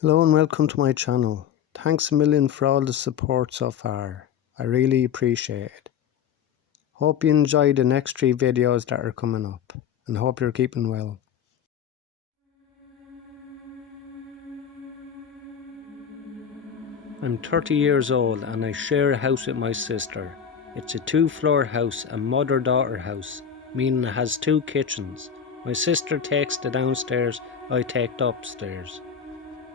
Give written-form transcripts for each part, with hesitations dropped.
Hello and welcome to my channel. Thanks a million for all the support so far. I really appreciate it. Hope you enjoy the next 3 videos that are coming up and hope you're keeping well. I'm 30 years old and I share a house with my sister. It's a 2-floor house, a mother-daughter house, meaning it has 2 kitchens. My sister takes the downstairs, I take the upstairs.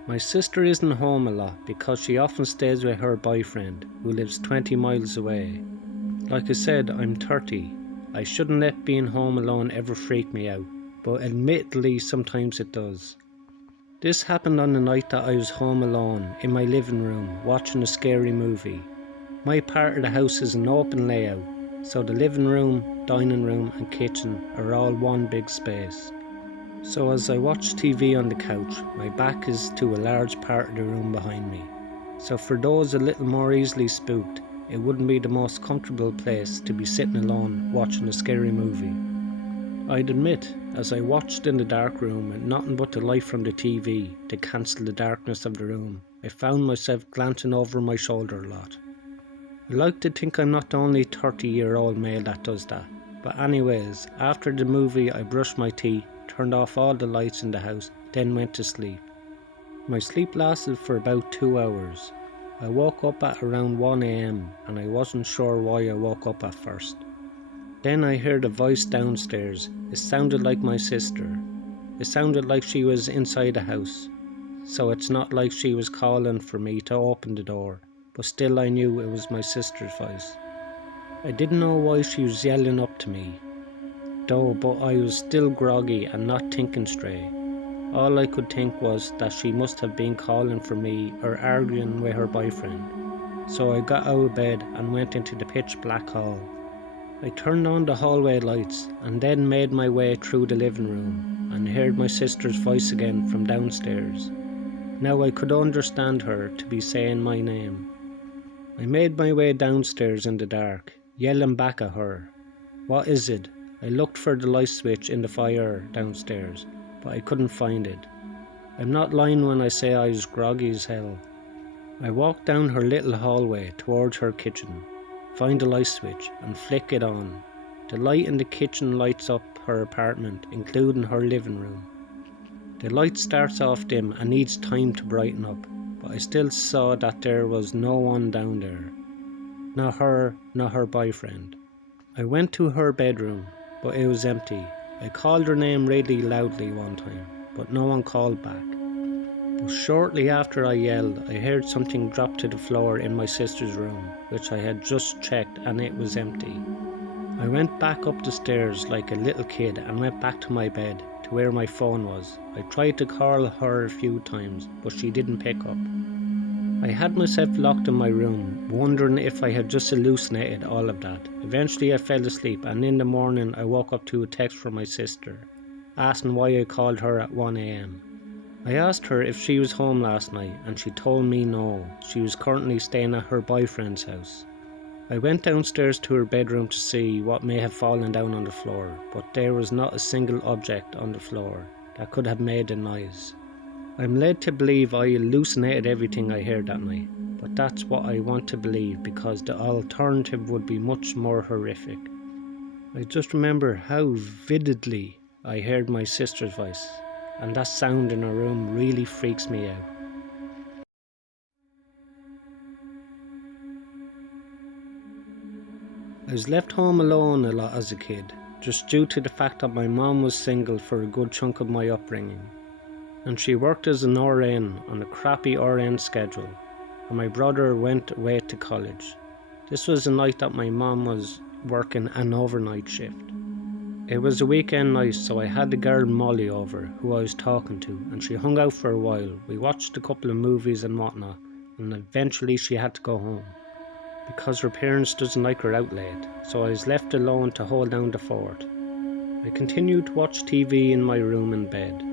My sister isn't home a lot because she often stays with her boyfriend, who lives 20 miles away. Like I said, I'm 30. I shouldn't let being home alone ever freak me out, but admittedly sometimes it does. This happened on the night that I was home alone in my living room watching a scary movie. My part of the house is an open layout, so the living room, dining room and kitchen are all one big space. So as I watch TV on the couch, my back is to a large part of the room behind me. So for those a little more easily spooked, it wouldn't be the most comfortable place to be sitting alone watching a scary movie. I'd admit, as I watched in the dark room with nothing but the light from the TV to cancel the darkness of the room, I found myself glancing over my shoulder a lot. I like to think I'm not the only 30-year-old male that does that, but anyways, after the movie I brushed my teeth, turned off all the lights in the house, then went to sleep. My sleep lasted for about 2 hours. I woke up at around 1 AM and I wasn't sure why I woke up at first. Then I heard a voice downstairs. It sounded like my sister. It sounded like she was inside the house, so it's not like she was calling for me to open the door, but still I knew it was my sister's voice. I didn't know why she was yelling up to me, though, but I was still groggy and not thinking straight. All I could think was that she must have been calling for me or arguing with her boyfriend. So I got out of bed and went into the pitch black hall. I turned on the hallway lights and then made my way through the living room and heard my sister's voice again from downstairs. Now I could understand her to be saying my name. I made my way downstairs in the dark, yelling back at her. "What is it?" I looked for the light switch in the foyer downstairs, but I couldn't find it. I'm not lying when I say I was groggy as hell. I walked down her little hallway towards her kitchen, find the light switch and flick it on. The light in the kitchen lights up her apartment, including her living room. The light starts off dim and needs time to brighten up, but I still saw that there was no one down there. Not her, not her boyfriend. I went to her bedroom, but it was empty. I called her name really loudly one time, but no one called back. But shortly after I yelled, I heard something drop to the floor in my sister's room, which I had just checked, and it was empty. I went back up the stairs like a little kid and went back to my bed, to where my phone was. I tried to call her a few times, but she didn't pick up. I had myself locked in my room, wondering if I had just hallucinated all of that. Eventually I fell asleep, and in the morning I woke up to a text from my sister, asking why I called her at 1 AM. I asked her if she was home last night, and she told me no, she was currently staying at her boyfriend's house. I went downstairs to her bedroom to see what may have fallen down on the floor, but there was not a single object on the floor that could have made a noise. I'm led to believe I hallucinated everything I heard that night, but that's what I want to believe because the alternative would be much more horrific. I just remember how vividly I heard my sister's voice, and that sound in her room really freaks me out. I was left home alone a lot as a kid, just due to the fact that my mom was single for a good chunk of my upbringing, and she worked as an RN on a crappy RN schedule, and my brother went away to college. This was the night that my mom was working an overnight shift. It was a weekend night, so I had the girl Molly over, who I was talking to, and she hung out for a while. We watched a couple of movies and whatnot, and eventually she had to go home, because her parents doesn't like her out late, so I was left alone to hold down the fort. I continued to watch TV in my room and bed.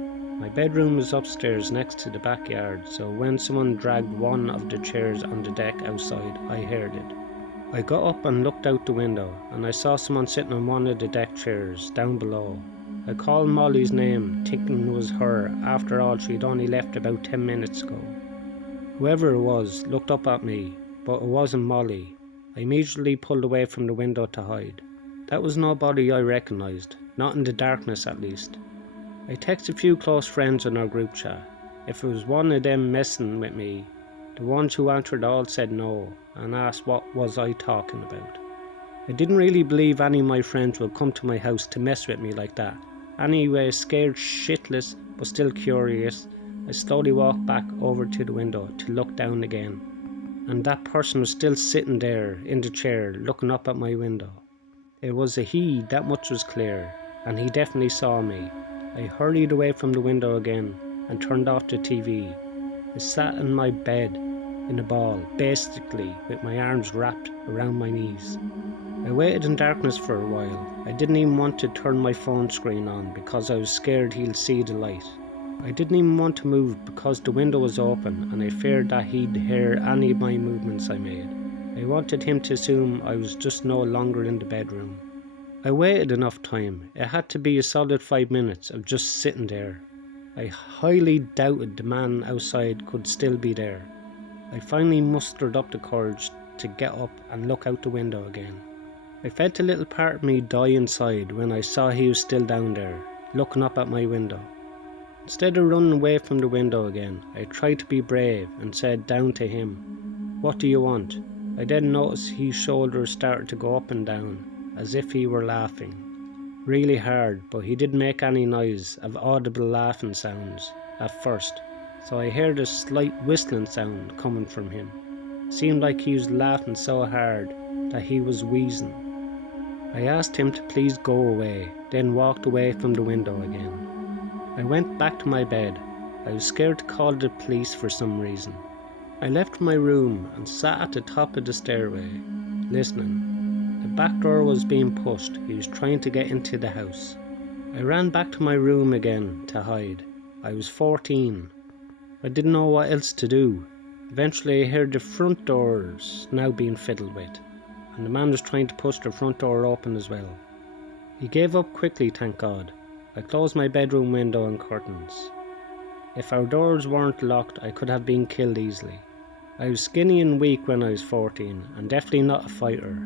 My bedroom was upstairs next to the backyard, so when someone dragged one of the chairs on the deck outside, I heard it. I got up and looked out the window, and I saw someone sitting on one of the deck chairs down below. I called Molly's name, thinking it was her. After all, she'd only left about 10 minutes ago. Whoever it was looked up at me, but it wasn't Molly. I immediately pulled away from the window to hide. That was nobody I recognised, not in the darkness at least. I texted a few close friends in our group chat. If it was one of them messing with me, the ones who answered all said no and asked what was I talking about. I didn't really believe any of my friends would come to my house to mess with me like that. Anyway, scared shitless but still curious, I slowly walked back over to the window to look down again. And that person was still sitting there in the chair looking up at my window. It was a he, that much was clear, and he definitely saw me. I hurried away from the window again and turned off the TV. I sat in my bed in a ball, basically with my arms wrapped around my knees. I waited in darkness for a while. I didn't even want to turn my phone screen on because I was scared he'd see the light. I didn't even want to move because the window was open and I feared that he'd hear any of my movements I made. I wanted him to assume I was just no longer in the bedroom. I waited enough time. It had to be a solid 5 minutes of just sitting there. I highly doubted the man outside could still be there. I finally mustered up the courage to get up and look out the window again. I felt a little part of me die inside when I saw he was still down there, looking up at my window. Instead of running away from the window again, I tried to be brave and said down to him, "What do you want?" I then noticed his shoulders started to go up and down, as if he were laughing. Really hard, but he didn't make any noise of audible laughing sounds at first, so I heard a slight whistling sound coming from him. It seemed like he was laughing so hard that he was wheezing. I asked him to please go away, then walked away from the window again. I went back to my bed. I was scared to call the police for some reason. I left my room and sat at the top of the stairway, listening. The back door was being pushed. He was trying to get into the house. I ran back to my room again to hide. I was 14. I didn't know what else to do. Eventually I heard the front doors now being fiddled with, and the man was trying to push the front door open as well. He gave up quickly, thank God. I closed my bedroom window and curtains. If our doors weren't locked, I could have been killed easily. I was skinny and weak when I was 14, and definitely not a fighter.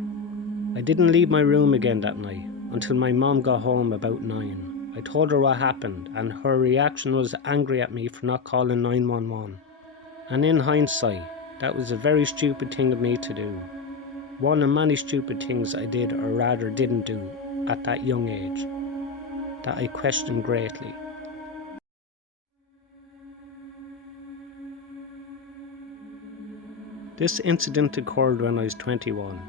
I didn't leave my room again that night, until my mom got home about 9. I told her what happened, and her reaction was angry at me for not calling 911. And in hindsight, that was a very stupid thing of me to do. One of many stupid things I did, or rather didn't do, at that young age, that I question greatly. This incident occurred when I was 21.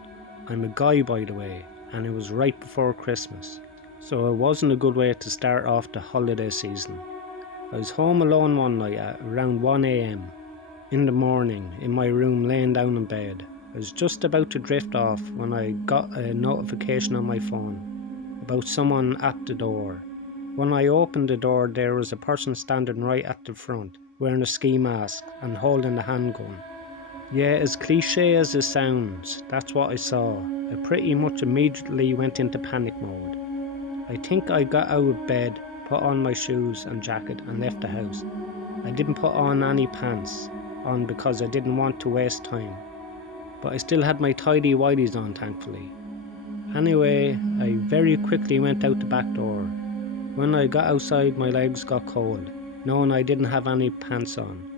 I'm a guy, by the way, and it was right before Christmas, so it wasn't a good way to start off the holiday season. I was home alone one night at around 1 AM in the morning in my room laying down in bed. I was just about to drift off when I got a notification on my phone about someone at the door. When I opened the door, there was a person standing right at the front, wearing a ski mask and holding a handgun. Yeah, as cliche as it sounds, that's what I saw. I pretty much immediately went into panic mode. I think I got out of bed, put on my shoes and jacket and left the house. I didn't put on any pants on because I didn't want to waste time, but I still had my tidy whities on, thankfully. Anyway, I very quickly went out the back door. When I got outside, my legs got cold, knowing I didn't have any pants on.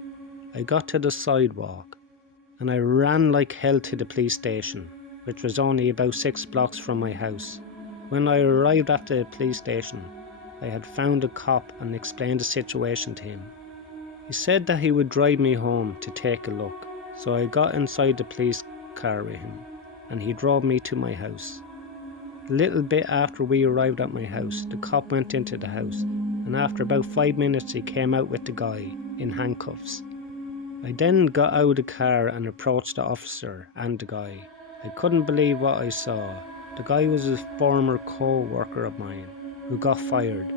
I got to the sidewalk and I ran like hell to the police station, which was only about 6 blocks from my house. When I arrived at the police station, I had found a cop and explained the situation to him. He said that he would drive me home to take a look, so I got inside the police car with him and he drove me to my house. A little bit after we arrived at my house, the cop went into the house, and after about 5 minutes he came out with the guy in handcuffs. I then got out of the car and approached the officer and the guy. I couldn't believe what I saw. The guy was a former co-worker of mine who got fired,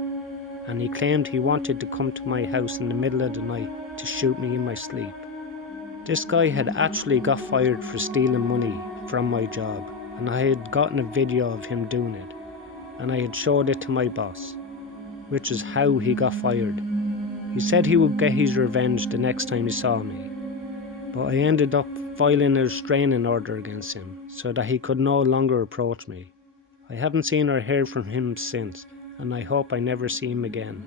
and he claimed he wanted to come to my house in the middle of the night to shoot me in my sleep. This guy had actually got fired for stealing money from my job, and I had gotten a video of him doing it, and I had showed it to my boss. which is how he got fired. He said he would get his revenge the next time he saw me, but I ended up filing a restraining order against him so that he could no longer approach me. I haven't seen or heard from him since, and I hope I never see him again.